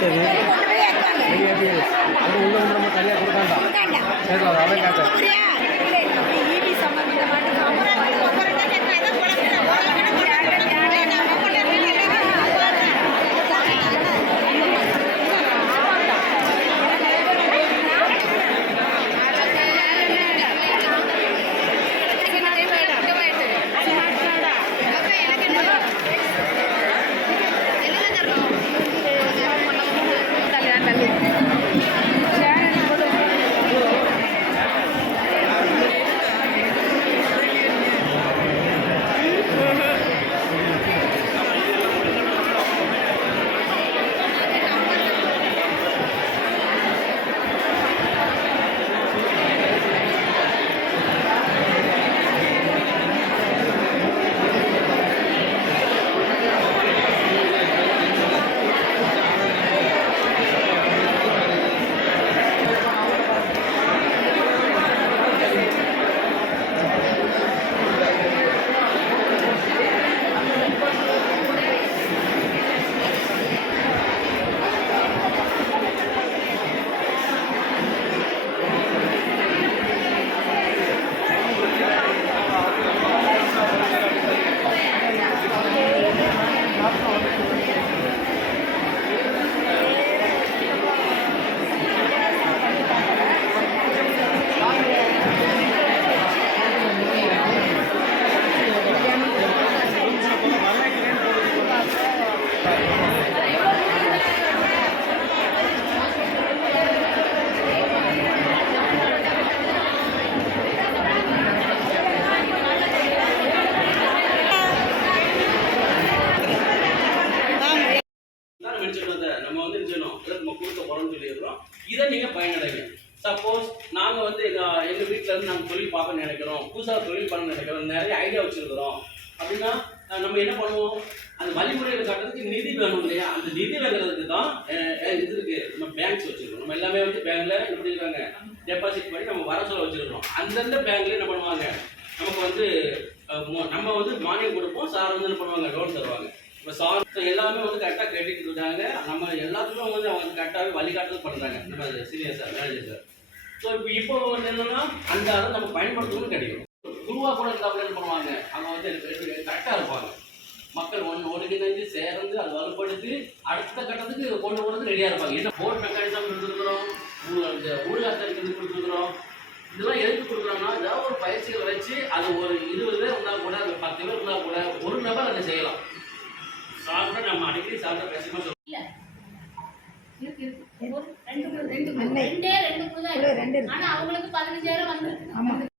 சரி அது உள்ள வந்து நம்ம தனியாக கொடுக்காண்டா சரி அதான் கேட்டேன் நம்ம வந்து நம்ம கொடுக்க போறோம்னு சொல்லிடுறோம். இதை நீங்க பயனடைங்க. சப்போஸ் நாங்க வந்து எங்க வீட்டுல இருந்து நாங்க தொழில் பார்க்க நினைக்கிறோம், புதுசா தொழில் பண்ண நினைக்கிறோம், நிறைய ஐடியா வச்சிருக்கிறோம் அப்படின்னா நம்ம என்ன பண்ணுவோம், அந்த வழிமுறைகளை காட்டுறதுக்கு நிதி வேணும் இல்லையா? அந்த நிதி வாங்குறதுக்கு தான் இது இருக்கு. நம்ம பேங்க்ஸ் வச்சிருக்கோம். நம்ம எல்லாமே வந்து பேங்க்ல என்ன பண்ணிருக்காங்க, டெபாசிட் பண்ணி நம்ம வர சொல்ல வச்சிருக்கோம். அந்தந்த பேங்க்ல என்ன பண்ணுவாங்க, நமக்கு வந்து நம்ம வந்து மானியம் கொடுப்போம், சார் வந்து என்ன பண்ணுவாங்க, லோன் தருவாங்க. இப்போ சார் எல்லாமே வந்து கரெக்டாக கேட்டுக்கிட்டு இருக்காங்க. நம்ம எல்லாத்துக்கும் வந்து அவங்க கரெக்டாகவே வழிகாட்டுதல் பண்ணுறாங்க நம்ம senior sir, manager sir. So இப்போ வந்து என்னன்னா அந்த அதை நம்ம பயன்படுத்தணும்னு கிடைக்கும். குருவாக கூட இருந்தால் என்ன பண்ணுவாங்க, அவங்க வந்து கரெக்டாக இருப்பாங்க. மக்கள் ஒருங்கிணைந்து சேர்ந்து அதை வலுப்படுத்தி அடுத்த கட்டத்துக்கு கொண்டு போகிறது ரெடியாக இருப்பாங்க. என்ன போர்ட் மெக்கானிசம் கொடுத்துருக்குறோம், ஊழலாத்தரிக்கிறது கொடுத்துருக்குறோம். இதெல்லாம் எதுக்கு கொடுக்குறோம்னா ஏதாவது ஒரு பயிற்சிகளை வச்சு அது ஒரு 20 பேர் இருந்தால் கூட, 10 பேர் இருந்தால் கூட ஒரு நபர் அதை செய்யலாம். சாப்பிட நம்ம அடிக்கடி சாப்பிட பேசுமா சொல்லுவோம். ரெண்டு ஆனா அவங்களுக்கு 15,000 வந்து